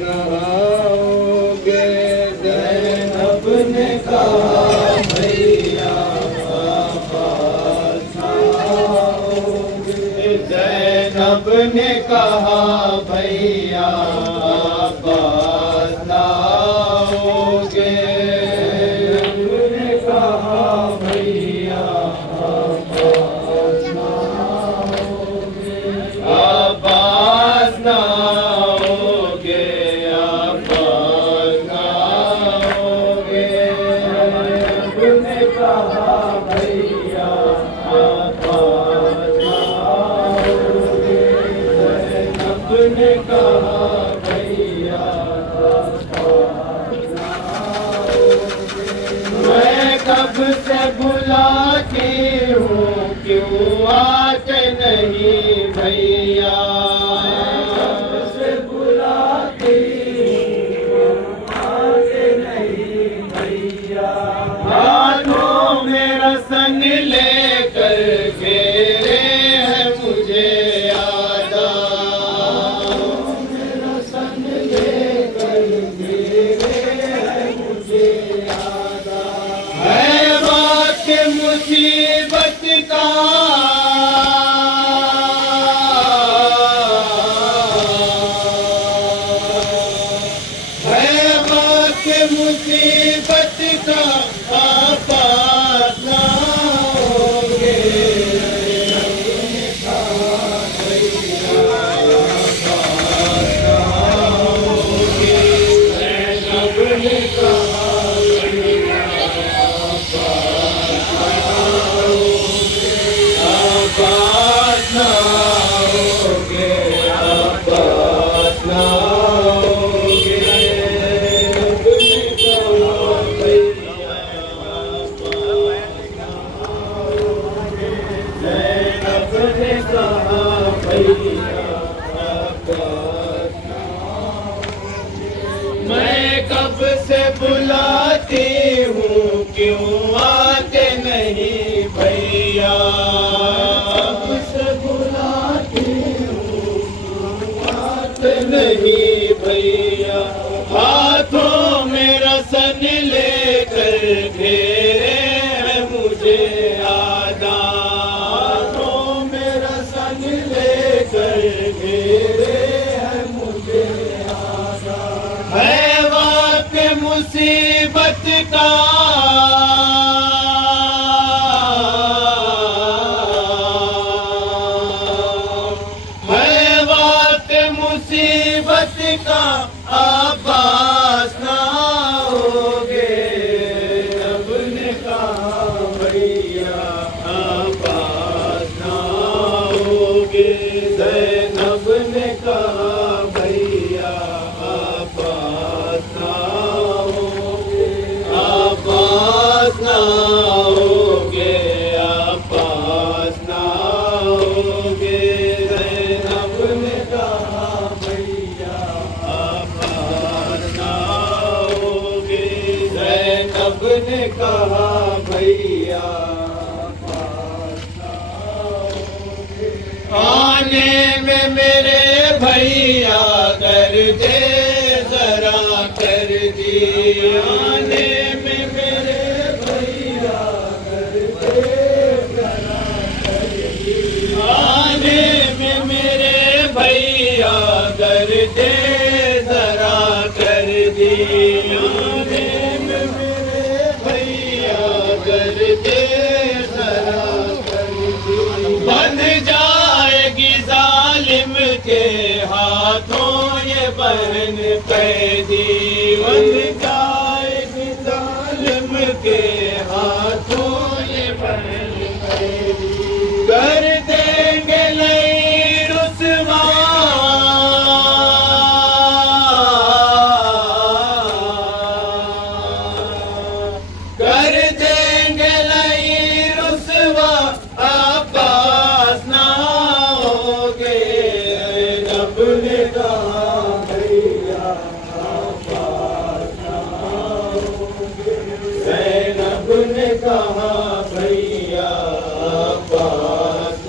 नहाओगे ज़ैनब ने कहा भैया वापस आओगे। ज़ैनब ने कहा भैया वापस आओगे। ने कहा भैया वापस आओगे। वापस आओगे। ने कहा भैया वापस आओगे। ज़ैनब ने कहा भैया वापस आओगे। मैं कब से बुलाती हूँ क्यों आते नहीं भैया। कब से बुलाती हूँ आते नहीं भैया। हाथों में रसन लेकर घेरे हैं मुझे याद। रसन लेकर घेरे हैं मुझे याद। है बात मुसीबत का मुसीबत का वापस आओगे। ज़ैनब ने कहा वापस आओगे। वापस आओगे। मैं कब से बुलाती हूँ क्यों आते नहीं भैया। कब से बुलाती हूँ क्यों आते नहीं भैया। हाथों में रसन लेकर घेरे हैं मुझे आदा। हाथों में रसन लेकर घेरे हैं मुझे आदा। है वक्त मुसीबत का है वक्त मुसीबत का आवाज़ ना होगे। ज़ैनब ने कहा भैया आवाज़ ना होगे। ज़ैनब ने कहा भैया आवाज़ ना होगे। आवाज़ ना होगे। आवाज़ ना होगे। ज़ैनब ने कहा भैया आवाज़ ना होगे। ज़ैनब ने कहा भैया आवाज़ ना होगे। आने में मेरे भैया कर दे जरा कर दी। आने में मेरे भैया कर दे जरा कर दी। आने में मेरे भैया कर दे जरा कर दी। आने में मेरे भैया कर दे जरा कर दी। बंध जाएगी जालिम के हाथों ये बहन कैदी। बंध जाएगी जालिम के हाथों ये बहन कैदी। कर देंगे नहीं रुसवा। कर देंगे नहीं रुसवा। आवाज़ ना होगे। ज़ैनब ने कहा भैया आवाज़ ना होगे। ज़ैनब ने कहा भैया आवाज़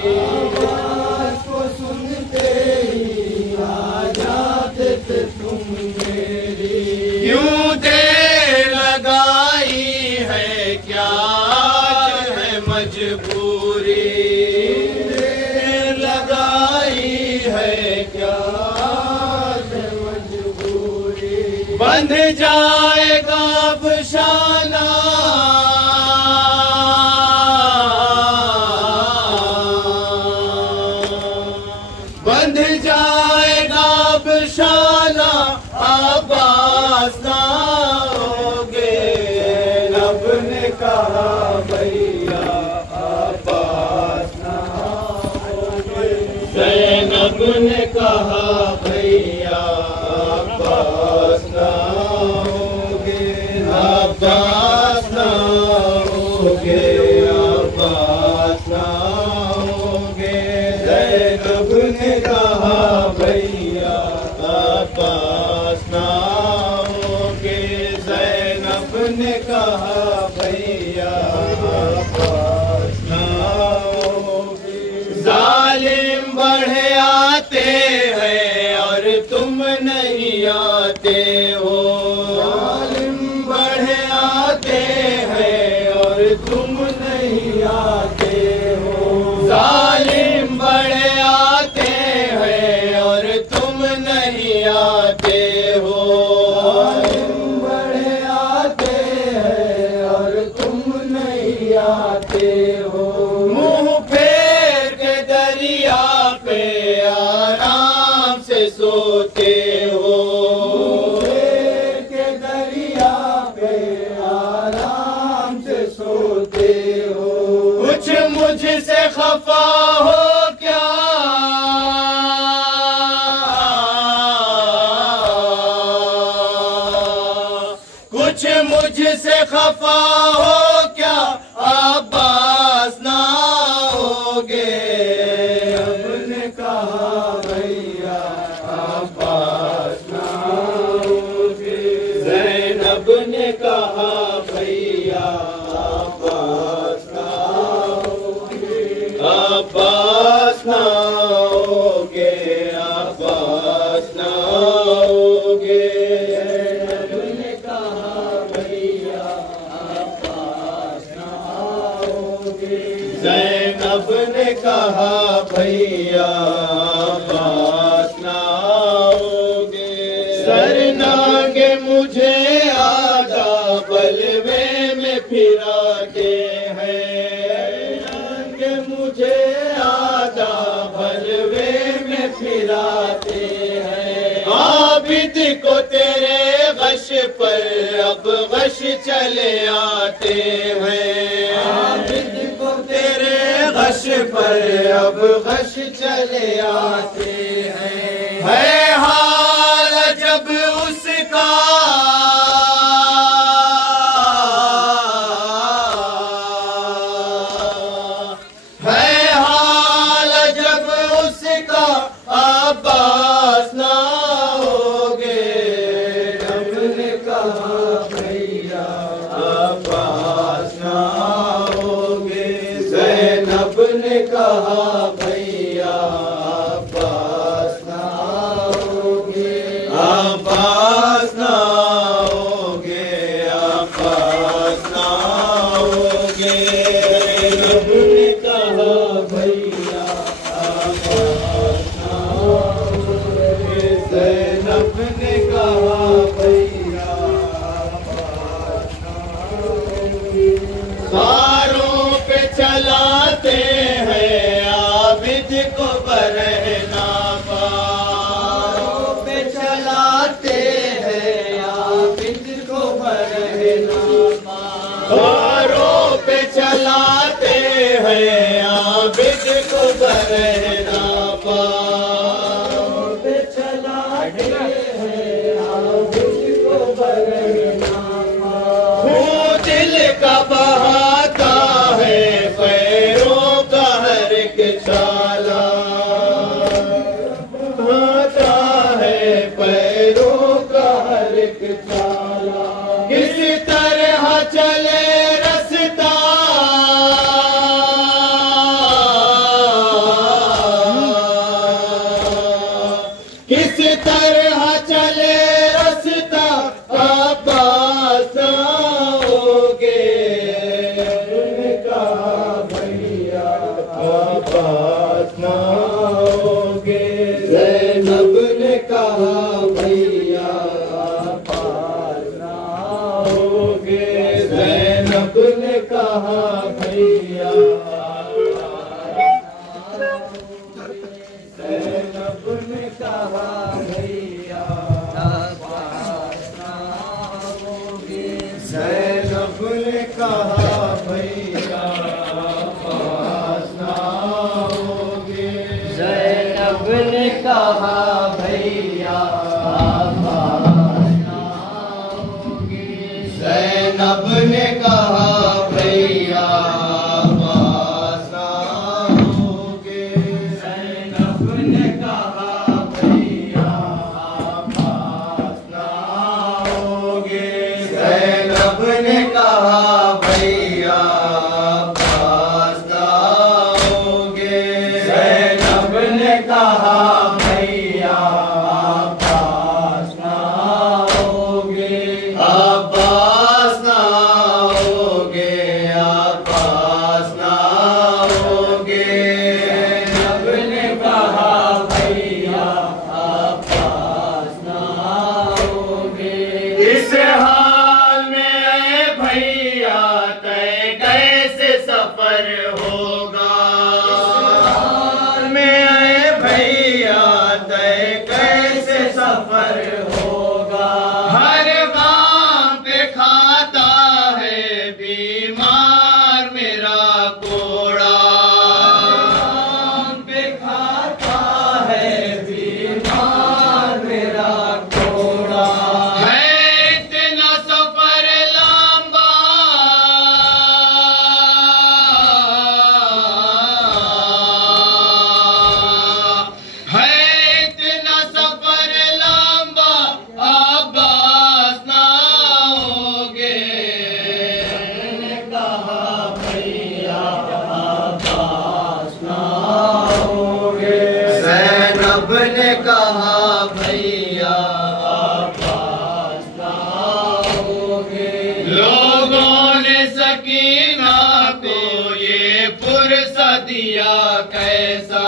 आवाज को सुनते ही आ जाते थे तुम मेरी। क्यों देर लगाई है, क्या है मजबूरी, देर लगाई है क्या है मजबूरी। बंध जाएगा अब शाना, बंध जाएगा अब शाना, आवाज ना होगे। रब ने कहा भैया आवाज ना होगे। ज़ैनब ने कहा भैया आवाज ना होगे, आवाज ना होगे, आवाज ना होगे। ज़ैनब ने कहा भैया आवाज ना होगे। ज़ैनब ने कहा भैया आवाज ना होगे। जालिम बढ़े आते हैं और तुम नहीं आते हो, जालिम बढ़े आते हैं और तुम नहीं आते हो। जालिम बढ़े आते हैं और तुम नहीं आते हो, जालिम बढ़े आते हैं और तुम नहीं आते हो। मुंह फेर के दरिया पे आराम से सोते हो, मुंह फेर के दरिया पे आराम से सोते हो। कुछ मुझसे खफा हो क्या, कुछ मुझसे खफा हो क्या, आवाज ना होगे। हमने कहा भैया आवाज ना होगे। ज़ैनब ने कहा भैया आवाज ना होगे, आवाज ना होगे, आवाज ना होगे। ज़ैनब ने कहा भैया आवाज ना होगे। ज़ैनब ने कहा भैया आवाज ना होगे। सरनागे मुझे आधा बलवे में फिराते हैं, सरनागे मुझे आधा बलवे में फिराते हैं। आबिद को तेरे गश पर अब गश चले आते हैं, आबिद को तेरे गश पर अब गश चले आते हैं। है हाल जब उसका, है हाल जब उसका, आवाज ना होगे। हमने कहा भैया आवाज ना होगे। ज़ैनब ने कहा भैया आवाज ना होगे, आवाज ना होगे, आवाज ना होगे। ज़ैनब ने कहा भैया आवाज ना होगे। ज़ैनब ने कहा भैया आवाज ना होगे। खारों पे चलाते हैं आबिद को बरहना पा, खारों पे चलाते हैं आबिद को बरहना पा। खारों पे चलाते हैं आबिद को बरहना पा, खारों पे चलाते हैं आबिद को बरहना पा। खून दिल का बहाता है पैरों का हर एक छाला, बहाता है पैरों का हर एक छाला। किस तरह चले रास्ता, आवाज़ ना होगी। ज़ैनब ने कहा भैया आवाज़ ना होगी। ज़ैनब ने कहा भैया आवाज़ ना होगी। ज़ैनब ने कहा भैया आवाज़ ना होगी। ज़ैनब ने कहा भैया आवाज़ ना होगी। आवाज़ ना होगी। आवाज़ ना होगी। ज़ैनब ने कहा भैया आवाज़ ना होगी। इस हाल में भैया तय कैसे सफर होगा। इस हाल में भैया तय कैसे सफर होगा। हर गांव पे खाता है बीमार मेरा कोड़ा। गांव पे खाता है बीमार मेरा कोड़ा। है इतना सफर लंबा। है इतना सफर लंबा। आवाज़ ना होगे। कहा भैया आवाज़ ना होगे। ज़ैनब ने कहा भैया आवाज़ ना होगे। लोगों ने सकीना को ये पुरसा दिया कैसा।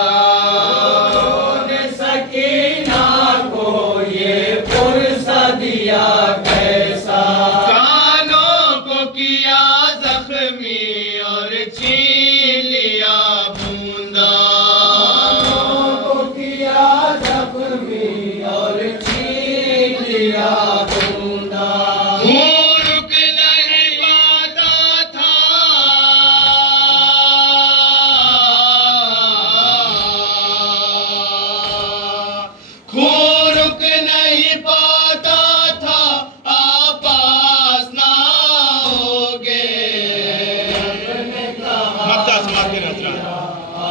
लोगों ने सकीना को ये पुरसा दिया कैसा। कानों को किया जख्मी और छीन लिया बूंदा। कानों को किया जख्मी और छीन लिया बूंदा। खून रुक नहीं पाता था। खून रुक नहीं पाता था। आवाज़ ना होगे।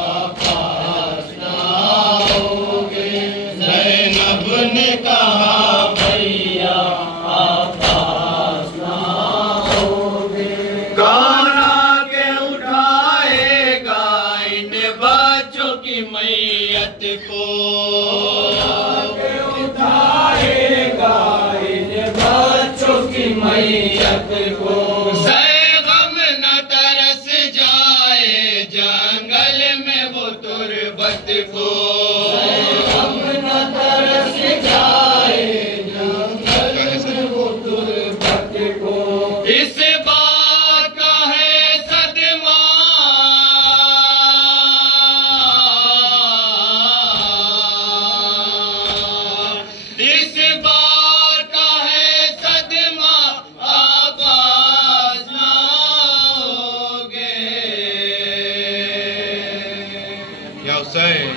आवाज़ ना होगे। ज़ैनब ने कहा भैया आवाज़ ना होगे। कौन आके उठाएगा इन बच्चों की मैयत को। उठाएगा इन बच्चों की मैयत